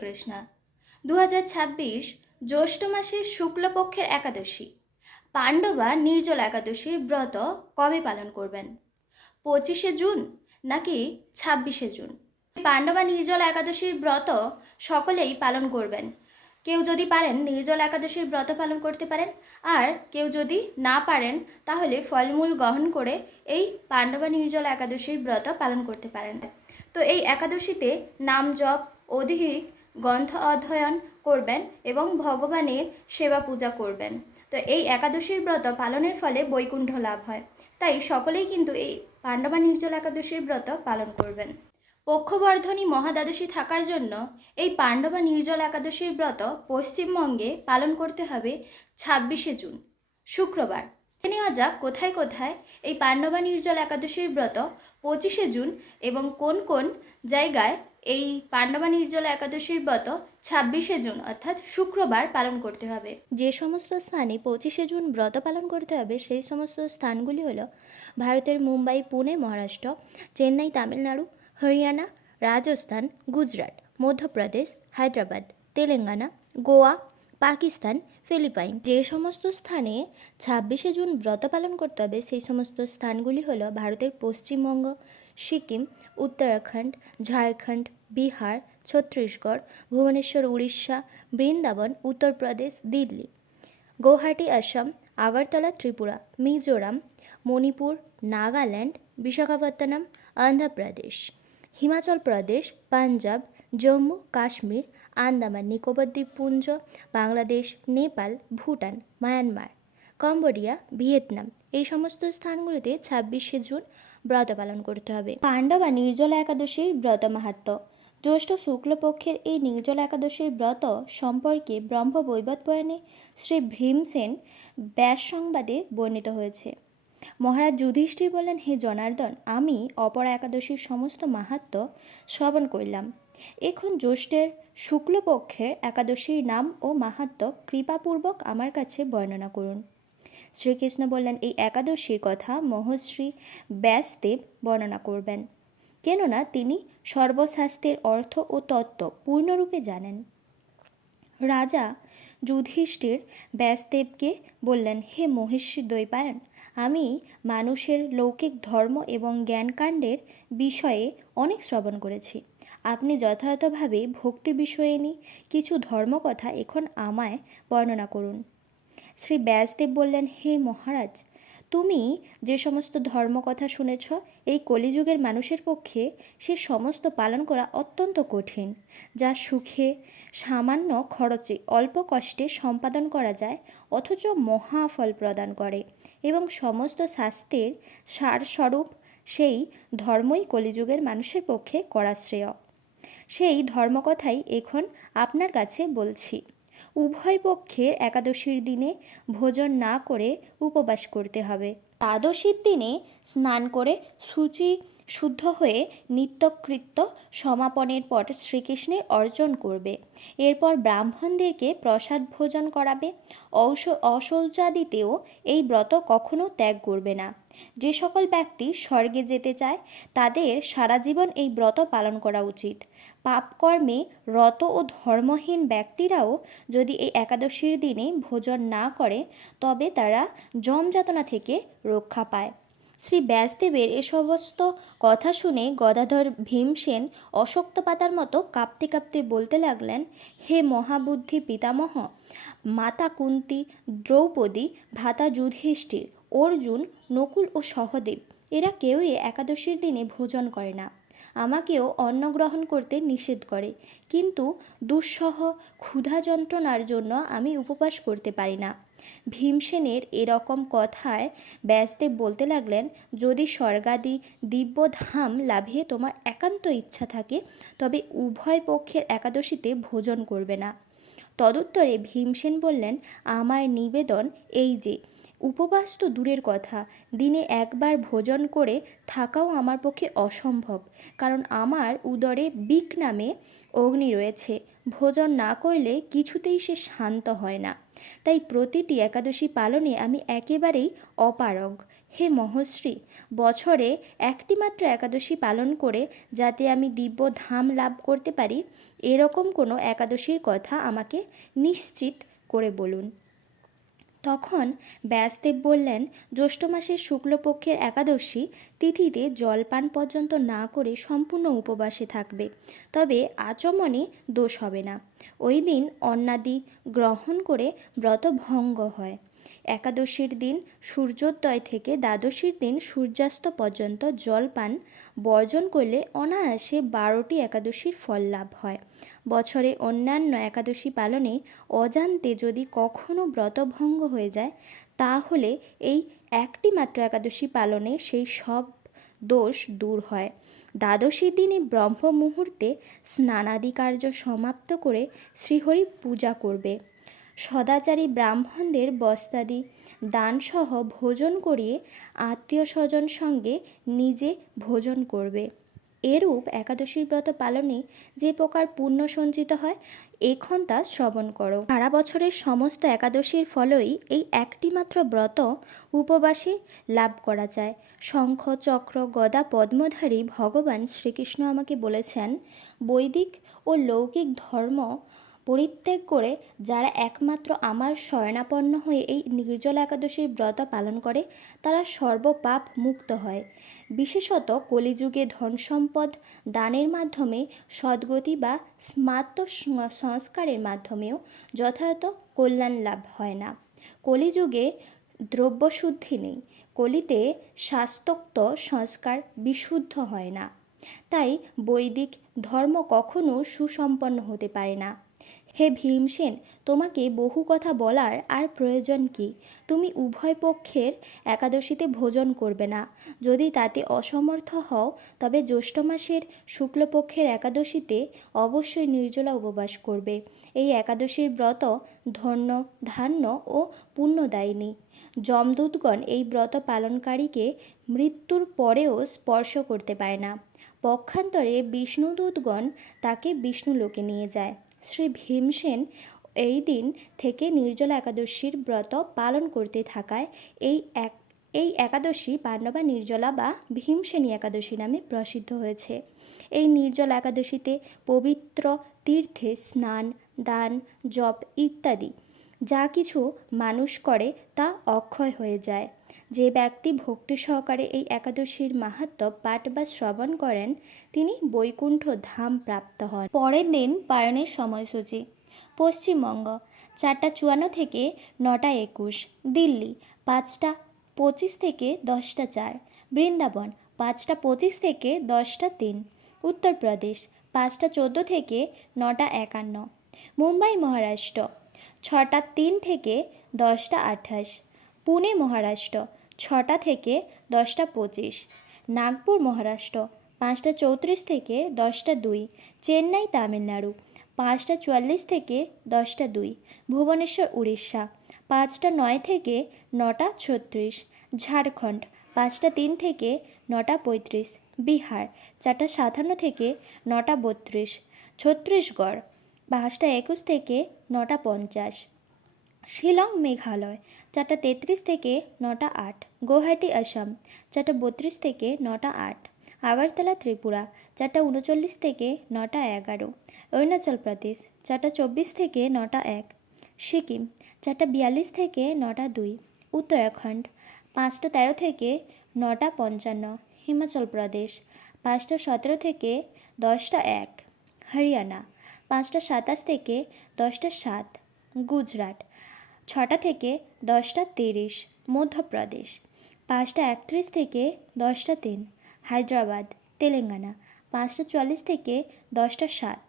কৃষ্ণ। 2026 জ্যৈষ্ঠ মাসের শুক্লপক্ষের একাদশী পাণ্ডবা নির্জল একাদশীর ব্রত কবে পালন করবেন? 25শে জুন নাকি 26শে জুন? পাণ্ডবা নির্জল একাদশীর ব্রত সকলেই পালন করবেন। কেউ যদি পারেন নির্জল একাদশীর ব্রত পালন করতে পারেন, আর কেউ যদি না পারেন তাহলে ফলমূল গ্রহণ করে এই পাণ্ডবা নির্জল একাদশীর ব্রত পালন করতে পারেন। তো এই একাদশীতে নাম জপ, অধিক গ্রন্থ অধ্যয়ন করবেন এবং ভগবানের সেবা পূজা করবেন। তো এই একাদশীর ব্রত পালনের ফলে বৈকুণ্ঠ লাভ হয়। তাই সকলেই কিন্তু এই পাণ্ডবা নির্জল একাদশীর ব্রত পালন করবেন। পক্ষবর্ধনী মহাদ্বাদশী থাকার জন্য এই পাণ্ডবা নির্জল একাদশীর ব্রত পশ্চিমবঙ্গে পালন করতে হবে 26শে জুন শুক্রবার। দেখে নেওয়া যাক কোথায় কোথায় এই পাণ্ডবা নির্জল একাদশীর ব্রত 25শে জুন এবং কোন কোন জায়গায় এই পাণ্ডবা নির্জল একাদশীর ব্রত 26শে জুন অর্থাৎ শুক্রবার পালন করতে হবে। যে সমস্ত স্থানে 25শে জুন ব্রত পালন করতে হবে সেই সমস্ত স্থানগুলি হলো ভারতের মুম্বাই, পুনে মহারাষ্ট্র, চেন্নাই তামিলনাড়ু, হরিয়ানা, রাজস্থান, গুজরাট, মধ্যপ্রদেশ, হায়দ্রাবাদ, তেলেঙ্গানা, গোয়া, পাকিস্তান, ফিলিপাইন। যে সমস্ত স্থানে 26শে জুন ব্রত পালন করতে হবে সেই সমস্ত স্থানগুলি হলো ভারতের পশ্চিমবঙ্গ, সিকিম, উত্তরাখণ্ড, ঝাড়খণ্ড, বিহার, ছত্তিশগড়, ভুবনেশ্বর উড়িষ্যা, বৃন্দাবন উত্তরপ্রদেশ, দিল্লি, গৌহাটি আসাম, আগরতলা ত্রিপুরা, মিজোরাম, মণিপুর, নাগাল্যান্ড, বিশাখাপত্তনম অন্ধ্রপ্রদেশ, হিমাচল প্রদেশ, পাঞ্জাব, জম্মু কাশ্মীর, আন্দামান নিকোবর দ্বীপপুঞ্জ, Bangladesh, Nepal, Bhutan, Myanmar, Cambodia, Vietnam. এই সমস্ত স্থানগুলিতে 26শে জুন ব্রত পালন করতে হবে। পাণ্ডবা নির্জলা একাদশীর ব্রত মাহাত্ম্য। জ্যৈষ্ঠ শুক্লপক্ষের এই নির্জলা একাদশীর ব্রত সম্পর্কে ব্রহ্মবৈবর্ত পুরাণে শ্রী ভীমসেন ব্যাস সংবাদে বর্ণিত হয়েছে। মহারাজ যুধিষ্ঠির বললেন, হে জনার্দন, আমি অপরা একাদশীর সমস্ত মাহাত্ম্য শ্রবণ করলাম। এখন জ্যৈষ্ঠের শুক্লপক্ষের একাদশীর নাম ও মাহাত্ম্য কৃপাপূর্বক আমার কাছে বর্ণনা করুন। শ্রীকৃষ্ণ বললেন, এই একাদশীর কথা মহর্ষি ব্যাসদেব বর্ণনা করবেন, কেননা তিনি সর্বশাস্ত্রের অর্থ ও তত্ত্ব পূর্ণরূপে জানেন। রাজা যুধিষ্ঠির ব্যাসদেবকে বললেন, হে মহর্ষি দ্বৈপায়ন, আমি মানুষের লৌকিক ধর্ম এবং জ্ঞানকাণ্ডের বিষয়ে অনেক শ্রবণ করেছি। আপনি যথাযথভাবে ভক্তি বিষয়িনী কিছু ধর্মকথা এখন আমায় বর্ণনা করুন। শ্রী ব্যাসদেব বললেন, হে মহারাজ, তুমি যে সমস্ত ধর্মকথা শুনেছ এই কলিযুগের মানুষের পক্ষে সে সমস্ত পালন করা অত্যন্ত কঠিন, যা সুখে সামান্য খরচে অল্প কষ্টে সম্পাদন করা যায় অথচ মহাফল প্রদান করে এবং সমস্ত শাস্ত্রের সারস্বরূপ সেই ধর্মই কলিযুগের মানুষের পক্ষে করা শ্রেয়। সেই ধর্মকথাই এখন আপনার কাছে বলছি। উভয় পক্ষের একাদশীর দিনে ভোজন না করে উপবাস করতে হবে। দ্বাদশীর দিনে স্নান করে শুচি শুদ্ধ হয়ে নিত্যকৃত্য সমাপনের পর শ্রীকৃষ্ণের অর্জন করবে। এরপর ব্রাহ্মণদেরকে প্রসাদ ভোজন করাবে। অশৌচাদিতেও এই ব্রত কখনো ত্যাগ করবে না। যে সকল ব্যক্তি স্বর্গে যেতে চায় তাদের সারা জীবন এই ব্রত পালন করা উচিত। পাপকর্মে রত ও ধর্মহীন ব্যক্তিরাও যদি এই একাদশীর দিনে ভোজন না করে তবে তারা যমযাতনা থেকে রক্ষা পায়। শ্রী ব্যাসদেবের এ সমস্ত কথা শুনে গদাধর ভীমসেন অশক্ত পাতার মতো কাঁপতে কাঁপতে বলতে লাগলেন, হে মহাবুদ্ধি পিতামহ, মাতা কুন্তী, দ্রৌপদী, ভ্রাতা যুধিষ্ঠির, অর্জুন, নকুল ও সহদেব এরা কেউই একাদশীর দিনে ভোজন করে না। আমাকেও অন্ন গ্রহণ করতে নিষেধ করে, কিন্তু দুঃসহ ক্ষুধা যন্ত্রণার জন্য আমি উপবাস করতে পারি না। ভীমসেনের এরকম কথায় ব্যাসদেব বলতে লাগলেন, যদি স্বর্গাদি দিব্যধাম লাভে তোমার একান্ত ইচ্ছা থাকে তবে উভয় পক্ষের একাদশীতে ভোজন করবে না। তদুত্তরে ভীমসেন বললেন, আমার নিবেদন এই যে উপবাস তো দূরের কথা, দিনে একবার ভোজন করে থাকাও আমার পক্ষে অসম্ভব, কারণ আমার উদরে বিক নামে অগ্নি রয়েছে। ভোজন না করলে কিছুতেই সে শান্ত হয় না। তাই প্রতিটি একাদশী পালনে আমি একেবারেই অপারগ। হে মহশ্রী, বছরে একটি মাত্র একাদশী পালন করে যাতে আমি দিব্য ধাম লাভ করতে পারি, এরকম কোনো একাদশীর কথা আমাকে নিশ্চিত করে বলুন। তখন ব্যাসদেব বললেন, জ্যৈষ্ঠ মাসের শুক্লপক্ষের একাদশী তিথিতে জলপান পর্যন্ত না করে সম্পূর্ণ উপবাসে থাকবে, তবে আচমনে দোষ হবে না। ওই দিন অন্নাদি গ্রহণ করে ব্রত ভঙ্গ হয়। একাদশীর দিন সূর্যোদয় থেকে দ্বাদশীর দিন সূর্যাস্ত পর্যন্ত জলপান বর্জন করলে অনায়াসে 12টি একাদশীর ফল লাভ হয়। বছরে অন্যান্য একাদশী পালনে অজান্তে যদি কখনো ব্রতভঙ্গ হয়ে যায়, তাহলে এই একটি মাত্র একাদশী পালনে সেই সব দোষ দূর হয়। দ্বাদশীর দিনে ব্রহ্ম মুহূর্তে স্নানাদি কার্য সমাপ্ত করে শ্রীহরি পূজা করবে। সদাচারী ব্রাহ্মণদের বস্ত্রাদি দানসহ ভোজন করিয়ে আত্মীয় স্বজন সঙ্গে নিজে ভোজন করবে। এরূপ একাদশীর ব্রত পালনে যে প্রকার পুণ্য সঞ্চিত হয়, এখন তা শ্রবণ করো। সারা বছরের সমস্ত একাদশীর ফলই এই একটি মাত্র ব্রত উপবাসে লাভ করা যায়। শঙ্খ চক্র গদা পদ্মধারী ভগবান শ্রীকৃষ্ণ আমাকে বলেছেন, বৈদিক ও লৌকিক ধর্ম পরিত্যাগ করে যারা একমাত্র আমার শরণাপন্ন হয়ে এই নির্জল একাদশীর ব্রত পালন করে, তারা সর্বপাপ মুক্ত হয়। বিশেষত কলিযুগে ধন সম্পদ দানের মাধ্যমে সদ্গতি বা স্মার্ত সংস্কারের মাধ্যমেও যথাযথ কল্যাণ লাভ হয় না। কলিযুগে দ্রব্যশুদ্ধি নেই, কলিতে শাস্ত্রোক্ত সংস্কার বিশুদ্ধ হয় না। তাই বৈদিক ধর্ম কখনো সুসম্পন্ন হতে পারে না। হে ভীমসেন, তোমাকে বহু কথা বলার আর প্রয়োজন কি? তুমি উভয় পক্ষের একাদশীতে ভোজন করবে না। যদি তাতে অসমর্থ হও, তবে জ্যৈষ্ঠ মাসের শুক্লপক্ষের একাদশীতে অবশ্যই নির্জলা উপবাস করবে। এই একাদশীর ব্রত ধন্য ধান্য ও পুণ্যদায়িনী। যমদূতগণ এই ব্রত পালনকারীকে মৃত্যুর পরেও স্পর্শ করতে পারে না। পক্ষান্তরে বিষ্ণুদূতগণ তাকে বিষ্ণুলোকে নিয়ে যায়। শ্রী ভীমসেন এই দিন থেকে নির্জলা একাদশীর ব্রত পালন করতে থাকায় এই একাদশী পাণ্ডবা নির্জলা বা ভীমসেনী একাদশী নামে প্রসিদ্ধ হয়েছে। এই নির্জলা একাদশীতে পবিত্র তীর্থে স্নান দান জপ ইত্যাদি যা কিছু মানুষ করে তা অক্ষয় হয়ে যায়। যে ব্যক্তি ভক্তি সহকারে এই একাদশীর মাহাত্ম্য পাঠ বা শ্রবণ করেন, তিনি বৈকুণ্ঠ ধাম প্রাপ্ত হন। পরের দিন পালনের সময়সূচি। পশ্চিমবঙ্গ 4টা 54 থেকে 9টা 21, দিল্লি 5টা 25 থেকে 10টা 4, বৃন্দাবন 5টা 25 থেকে 10টা 3, উত্তরপ্রদেশ 5টা 14 থেকে 9টা 51, মুম্বাই মহারাষ্ট্র 6টা 3 থেকে 10টা 28, পুনে মহারাষ্ট্র 6টা থেকে 10টা 25, নাগপুর মহারাষ্ট্র 5টা 34 থেকে 10টা 2, চেন্নাই তামিলনাড়ু 5টা 44 থেকে 10টা 2, ভুবনেশ্বর উড়িষ্যা 5টা 9 থেকে 9টা 36, ঝাড়খণ্ড 5টা 3 থেকে 9টা 35, বিহার 4টা 57 থেকে 9টা 32, ছত্তিশগড় 5টা 21 থেকে 9টা 50, শিলং মেঘালয় 4টা 33 থেকে 9টা 8, গুয়াহাটি আসাম 4টা 32 থেকে 9টা 8, আগরতলা ত্রিপুরা 4টা 39 থেকে 9টা 11, অরুণাচল প্রদেশ 4টা 24 থেকে 9টা 1, সিকিম 4টা 42 থেকে 9টা 2, উত্তরাখণ্ড 5টা 13 থেকে 9টা 55, হিমাচল প্রদেশ 5টা 17 থেকে 10টা 1, হরিয়ানা 5টা 27 থেকে 10টা 7, গুজরাট 6টা থেকে 10টা 30, মধ্যপ্রদেশ 5টা 31 থেকে 10টা 3, হায়দ্রাবাদ তেলেঙ্গানা 5টা 44 থেকে 10টা 7,